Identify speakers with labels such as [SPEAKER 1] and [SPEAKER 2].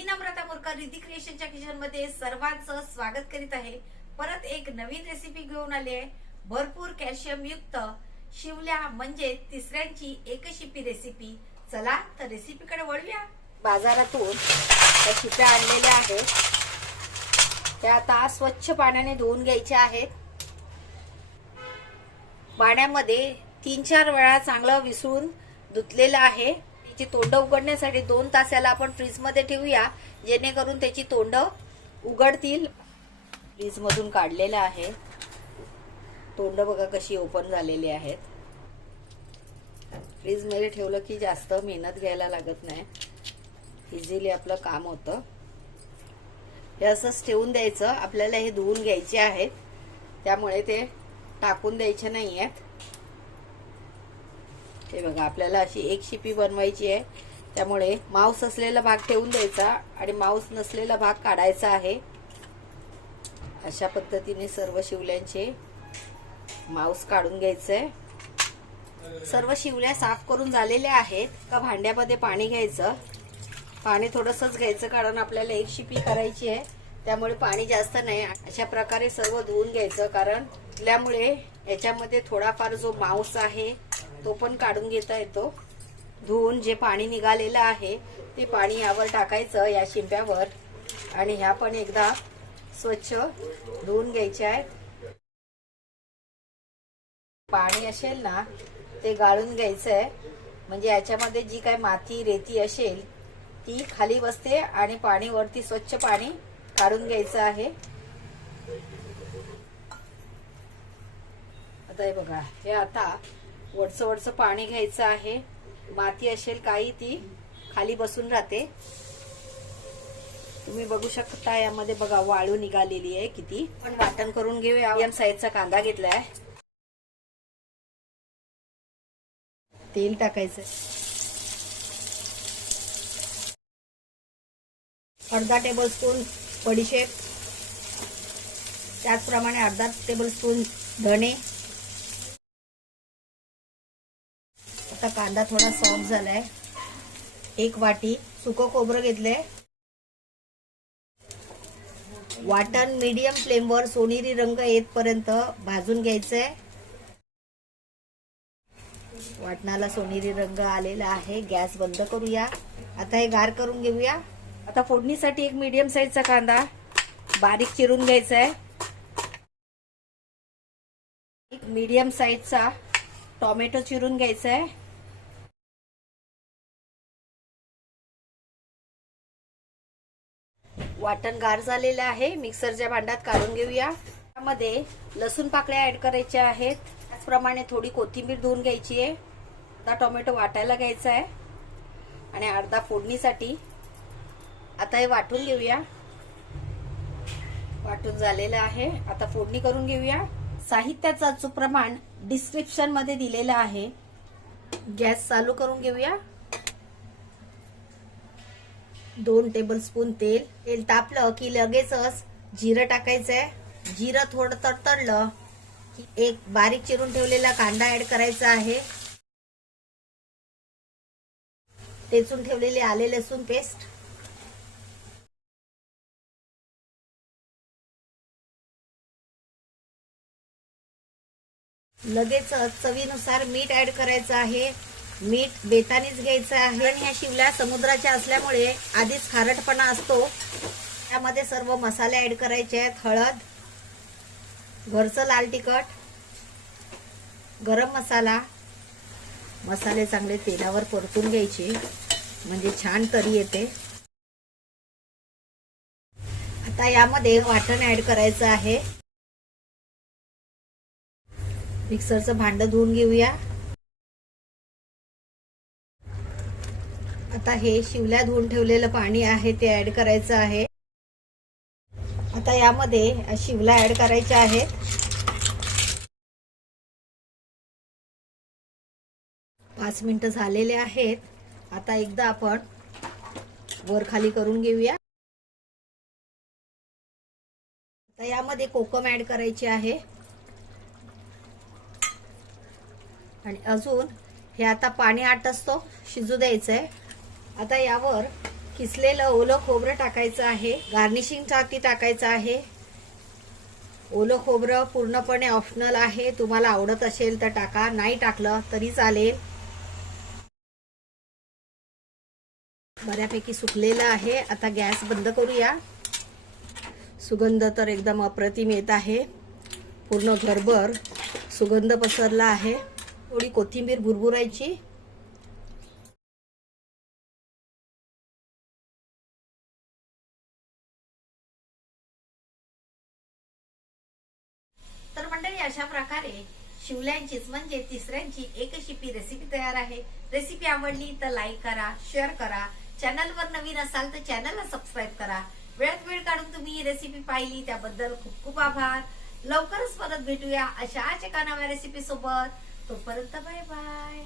[SPEAKER 1] मी नम्रता मोरकर रिधी क्रिएशनच्या किचनमध्ये सर्वांचं स्वागत करीत आहे. परत एक नवीन रेसिपी घेऊन आली आहे. भरपूर कॅल्शियम युक्त शिवल्या म्हणजे तिसऱ्यांची एकशिपी रेसिपी चला तर रेसिपीकडे वळूया. बाजारातून त्या शिप्या आणलेल्या आहेत. त्या आता स्वच्छ पाण्याने धुवून घ्यायच्या आहेत. पाण्यामध्ये तीन चार वेळा चांगलं विसळून धुतलेलं आहे. त्याची तोंड उघडण्यासाठी दोन तास याला आपण फ्रीजमध्ये ठेवूया. जेणेकरून त्याची तोंड उघडतील. फ्रीज मधून काढलेलं आहे. तोंड बघा कशी ओपन झालेली आहेत. फ्रीजमध्ये ठेवलं की जास्त मेहनत घ्यायला लागत नाही. इझिली आपलं काम होतं. हे असंच ठेवून द्यायचं. आपल्याला हे धुवून घ्यायचे आहेत. त्यामुळे ते टाकून द्यायचे नाही आहेत हे बघा आपल्याला अशी एक शिपी बनवायची आहे. त्यामुळे मांस असलेला भाग ठेवून द्यायचा आणि मांस नसलेला भाग काढायचा आहे. अशा पद्धतीने सर्व शिवल्यांचे मांस काढून घ्यायचंय. सर्व शिवल्या साफ करून झालेल्या आहेत. का भांड्यामध्ये पाणी घ्यायचं? पाणी थोडंसंच घ्यायचं कारण आपल्याला एक शिपी करायची आहे. त्यामुळे पाणी जास्त नाही. अशा प्रकारे सर्व धुवून घ्यायचं कारण धुल्यामुळे याच्यामध्ये थोडाफार जो मांस आहे तो पण काढून घेता येतो. धुवून जे पाणी निघालेलं आहे ते पाणी यावर टाकायचं या शिंप्यावर. आणि ह्या पण एकदा स्वच्छ धुवून घ्यायच्या आहेत. पाणी असेल ना ते गाळून घ्यायचं आहे म्हणजे याच्यामध्ये जी काही माती रेती असेल ती खाली बसते आणि पाणी वरती स्वच्छ पाणी काढून घ्यायचं आहे. आता हे बघा हे आता वरचं वरचं पाणी घ्यायचं आहे. माती असेल काही ती खाली बसून राहते. तुम्ही बघू शकता यामध्ये बघा वाळू निघालेली आहे किती. पण वाटण करून घेऊया. एम साईजचा कांदा घेतलाय. तेल टाकायचं अर्धा टेबल स्पून बडीशेप. त्याचप्रमाणे अर्धा टेबल स्पून धणे. आता कांदा थोडा सॉफ्ट झालाय. एक वाटी सुकं खोबरं घेतलंय. वाटण मीडियम फ्लेमवर सोनेरी रंग येतपर्यंत भाजून घ्यायचंय. वाटणाला सोनेरी रंग आलेला आहे. गॅस बंद करूया. आता हे गार करून घेऊया. आता फोडणीसाठी एक मीडियम साईजचा कांदा बारीक चिरून घ्यायचा आहे एक मीडियम साईजचा टोमॅटो चिरून घ्यायचा आहे वाटण गार झालेलं आहे. मिक्सरच्या भांड्यात काढून घेऊया. त्यामध्ये लसूण पाकळ्या ऍड करायच्या आहेत. त्याचप्रमाणे थोडी कोथिंबीर धुवून घ्यायची आहे. आता टोमॅटो वाटायला घ्यायचा आहे. आणि अर्धा फोडणीसाठी आता हे वाटून घेऊया. वाटून झालेलं आहे. आता फोडणी करून घेऊया. साहित्याचं प्रमाण डिस्क्रिप्शनमध्ये दिलेलं आहे. गॅस चालू करून घेऊया. दोन टेबलस्पून तेल. तेल तापलं की लगेचच जिरं टाकायचंय. जिरं थोडं तडतडलं की एक बारीक चिरून ठेवलेला कांदा ऍड करायचा आहे. टेचून ठेवलेले आले लसूण पेस्ट लगेच चवीनुसार मीठ ऍड करायचं आहे. मीठ बेतानीच घ्यायचं आहे आणि ह्या शिवल्या समुद्राच्या असल्यामुळे आधीच खारटपणा असतो. त्यामध्ये सर्व मसाले ऍड करायचे आहेत. हळद घरचं लाल तिखट गरम मसाला. मसाले चांगले तेलावर परतून घ्यायचे म्हणजे छान तरी येते. आता यामध्ये वाटण ऍड करायचं आहे. मिक्सरचं भांड धुवून घेऊया. आता हे शिवल्या धुवून ठेवलेलं पाणी आहे ते ऍड करायचं आहे. आता यामध्ये शिवला ऍड करायच्या आहेत. पाच मिनिट झालेले आहेत. आता एकदा आपण वर खाली करून घेऊया. आता यामध्ये कोकम ऍड करायचे आहे. आणि अजून हे आता पाणी आट असतो शिजू द्यायचंय. आता यावर किसलेलं ओलं खोबरं टाकायचं आहे गार्निशिंगसाठी टाकायचं आहे. ओलं खोबरं पूर्णपणे ऑप्शनल आहे. तुम्हाला आवडत असेल तर टाका नाही टाकलं तरी चालेल. बऱ्यापैकी सुकलेलं आहे. आता गॅस बंद करूया. सुगंध तर एकदम अप्रतिम येत आहे. पूर्ण घरभर सुगंध पसरला आहे. थोडी कोथिंबीर भुरभुरायची. अशा प्रकारे शिवल्यांचीच म्हणजे तिसऱ्यांची एक शिपी रेसिपी तयार आहे. रेसिपी आवडली तर लाईक करा शेअर करा. चॅनलवर नवीन असाल तर चॅनलला सबस्क्राईब करा. वेळात वेळ काढून तुम्ही ही रेसिपी पाहिली त्याबद्दल खूप खूप आभार. लवकरच परत भेटूया अशाच एका नव्या रेसिपी सोबत. तोपर्यंत बाय बाय